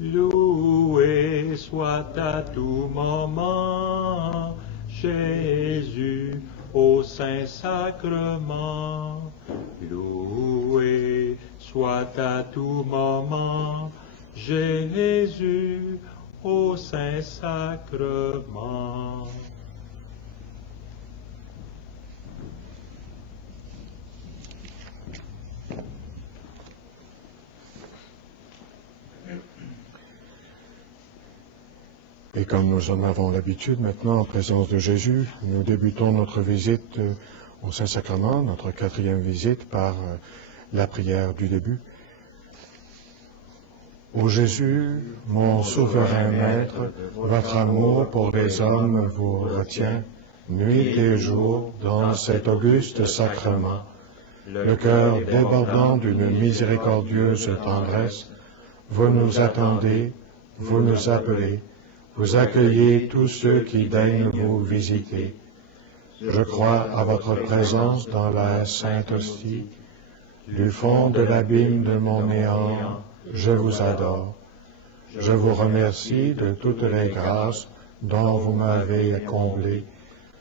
Loué soit à tout moment Jésus au Saint-Sacrement. Loué soit à tout moment Jésus au Saint-Sacrement. Et comme nous en avons l'habitude maintenant en présence de Jésus, nous débutons notre visite au Saint-Sacrement, notre 4e visite par la prière du début. Ô Jésus, mon souverain Maître, votre amour pour les hommes vous retient, nuit et jour, dans cet auguste sacrement. Le cœur débordant d'une miséricordieuse tendresse, vous nous attendez, vous nous appelez, vous accueillez tous ceux qui daignent vous visiter. Je crois à votre présence dans la Sainte Hostie. Du fond de l'abîme de mon néant, je vous adore. Je vous remercie de toutes les grâces dont vous m'avez comblé,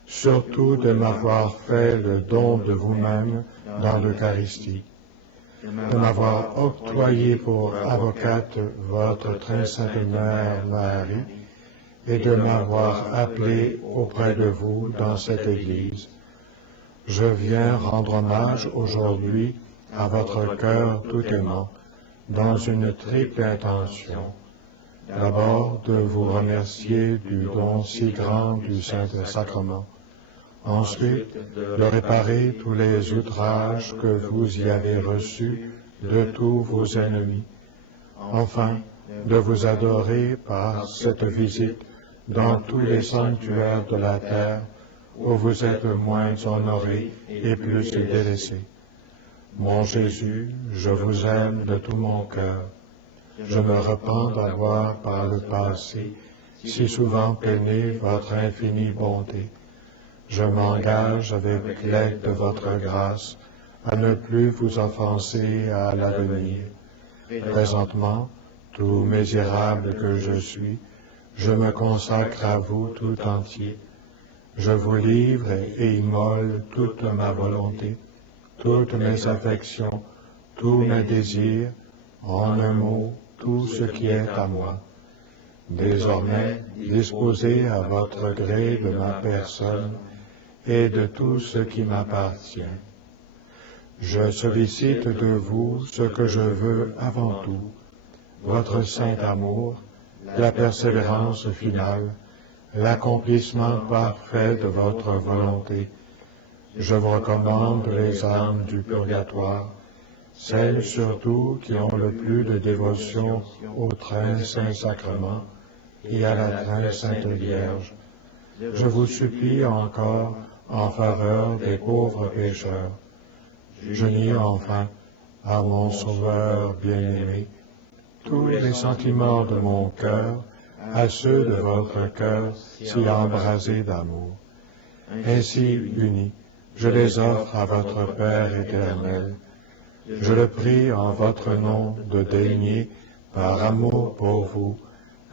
surtout de m'avoir fait le don de vous-même dans l'Eucharistie, de m'avoir octroyé pour avocate votre très sainte Mère Marie, et de m'avoir appelé auprès de vous dans cette Église. Je viens rendre hommage aujourd'hui à votre cœur tout aimant, dans une triple intention. D'abord, de vous remercier du don si grand du Saint-Sacrement. Ensuite, de réparer tous les outrages que vous y avez reçus de tous vos ennemis. Enfin, de vous adorer par cette visite dans tous les sanctuaires de la terre où vous êtes moins honorés et plus délaissés. Mon Jésus, je vous aime de tout mon cœur. Je me repens d'avoir par le passé si souvent peiné votre infinie bonté. Je m'engage avec l'aide de votre grâce à ne plus vous offenser à l'avenir. Présentement, tout misérable que je suis, je me consacre à vous tout entier. Je vous livre et immole toute ma volonté, toutes mes affections, tous mes désirs, en un mot, tout ce qui est à moi. Désormais, disposez à votre gré de ma personne et de tout ce qui m'appartient. Je sollicite de vous ce que je veux avant tout, votre saint amour, la persévérance finale, l'accomplissement parfait de votre volonté. Je vous recommande les âmes du purgatoire, celles surtout qui ont le plus de dévotion au très saint sacrement et à la très sainte Vierge. Je vous supplie encore en faveur des pauvres pécheurs. J'unis enfin à mon Sauveur bien-aimé tous les sentiments de mon cœur à ceux de votre cœur si embrasé d'amour. Ainsi unis, je les offre à votre Père éternel. Je le prie en votre nom de daigner, par amour pour vous,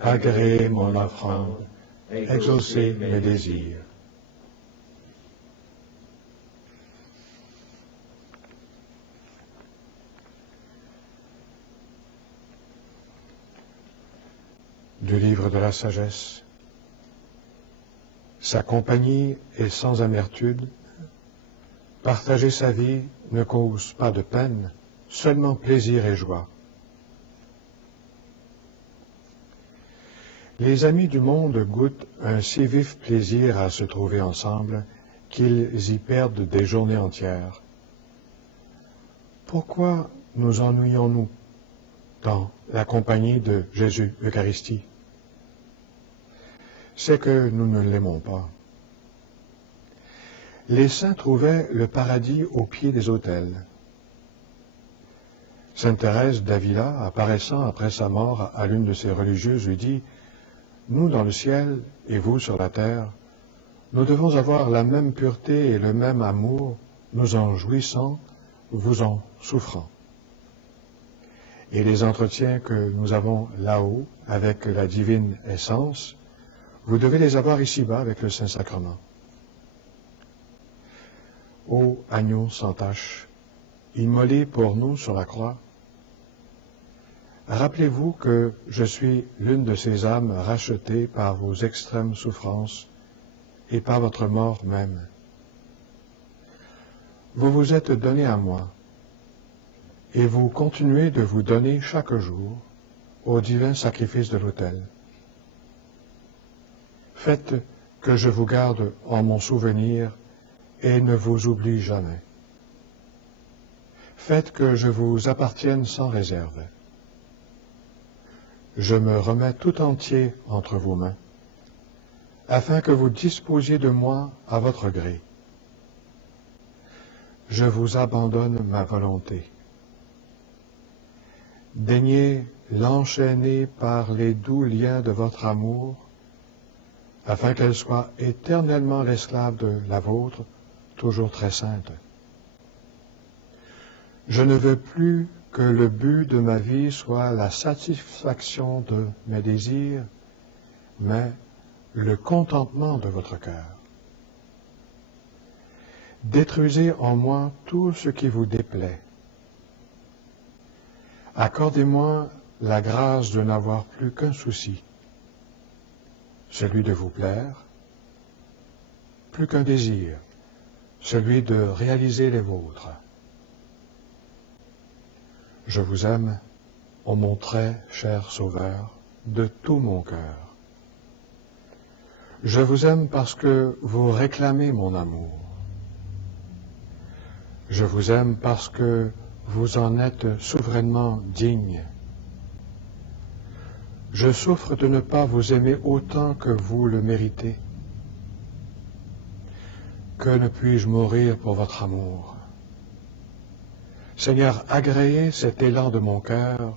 agréer mon offrande, exaucer mes désirs. Du livre de la sagesse. Sa compagnie est sans amertume. Partager sa vie ne cause pas de peine, seulement plaisir et joie. Les amis du monde goûtent un si vif plaisir à se trouver ensemble qu'ils y perdent des journées entières. Pourquoi nous ennuyons-nous dans la compagnie de Jésus Eucharistie? C'est que nous ne l'aimons pas. Les saints trouvaient le paradis au pied des autels. Sainte Thérèse d'Avila, apparaissant après sa mort à l'une de ses religieuses, lui dit « Nous dans le ciel et vous sur la terre, nous devons avoir la même pureté et le même amour, nous en jouissant, vous en souffrant. et les entretiens que nous avons là-haut avec la divine essence, vous devez les avoir ici-bas avec le Saint-Sacrement. Ô agneau sans tache, immolé pour nous sur la croix, rappelez-vous que je suis l'une de ces âmes rachetées par vos extrêmes souffrances et par votre mort même. Vous vous êtes donné à moi, et vous continuez de vous donner chaque jour au divin sacrifice de l'autel. Faites que je vous garde en mon souvenir et ne vous oublie jamais. Faites que je vous appartienne sans réserve. Je me remets tout entier entre vos mains, afin que vous disposiez de moi à votre gré. Je vous abandonne ma volonté. Daignez l'enchaîner par les doux liens de votre amour, afin qu'elle soit éternellement l'esclave de la vôtre, toujours très sainte. Je ne veux plus que le but de ma vie soit la satisfaction de mes désirs, mais le contentement de votre cœur. Détruisez en moi tout ce qui vous déplaît. Accordez-moi la grâce de n'avoir plus qu'un souci, celui de vous plaire, plus qu'un désir, celui de réaliser les vôtres. Je vous aime, ô mon très cher Sauveur, de tout mon cœur. Je vous aime parce que vous réclamez mon amour. Je vous aime parce que vous en êtes souverainement digne. Je souffre de ne pas vous aimer autant que vous le méritez. Que ne puis-je mourir pour votre amour? Seigneur, agréez cet élan de mon cœur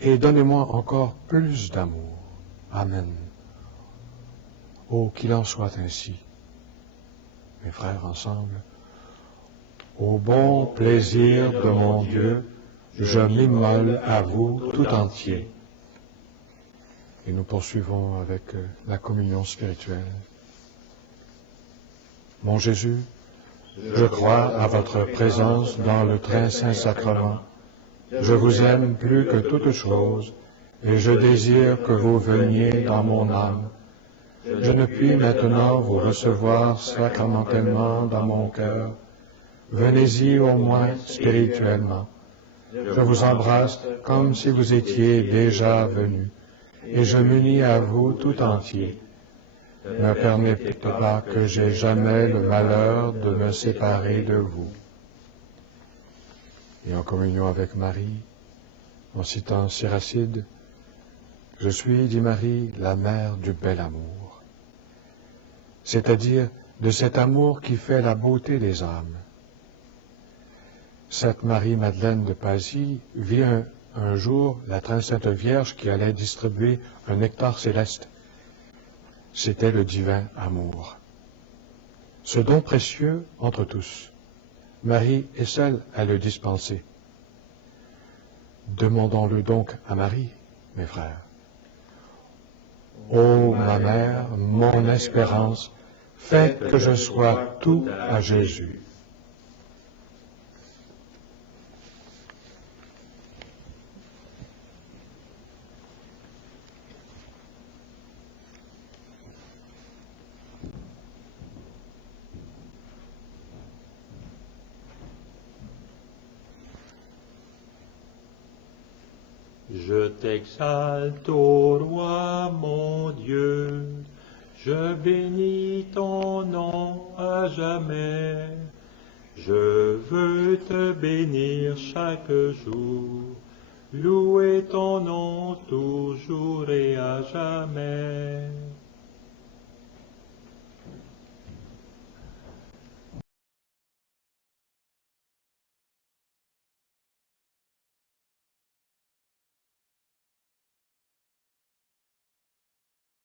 et donnez-moi encore plus d'amour. Amen. Oh, qu'il en soit ainsi. Mes frères, ensemble. Au bon plaisir de mon Dieu, je m'immole à vous tout entier. Et nous poursuivons avec la communion spirituelle. Mon Jésus, je crois à votre présence dans le très saint sacrement. Je vous aime plus que toute chose, et je désire que vous veniez dans mon âme. Je ne puis maintenant vous recevoir sacramentellement dans mon cœur. Venez-y au moins spirituellement. Je vous embrasse comme si vous étiez déjà venu, et je m'unis à vous tout entier. Ne permettez pas que j'aie jamais le malheur de me séparer de vous. Et en communion avec Marie, en citant Siracide, je suis, dit Marie, la mère du bel amour, c'est-à-dire de cet amour qui fait la beauté des âmes. Sainte Marie-Madeleine de Pasie vit un jour la très sainte Vierge qui allait distribuer un nectar céleste. C'était le divin amour. Ce don précieux entre tous. Marie est seule à le dispenser. Demandons-le donc à Marie, mes frères. Ô ma mère, mon espérance, faites que je sois tout à Jésus. Je t'exalte, ô roi mon Dieu, je bénis ton nom à jamais. Je veux te bénir chaque jour, louer ton nom toujours et à jamais.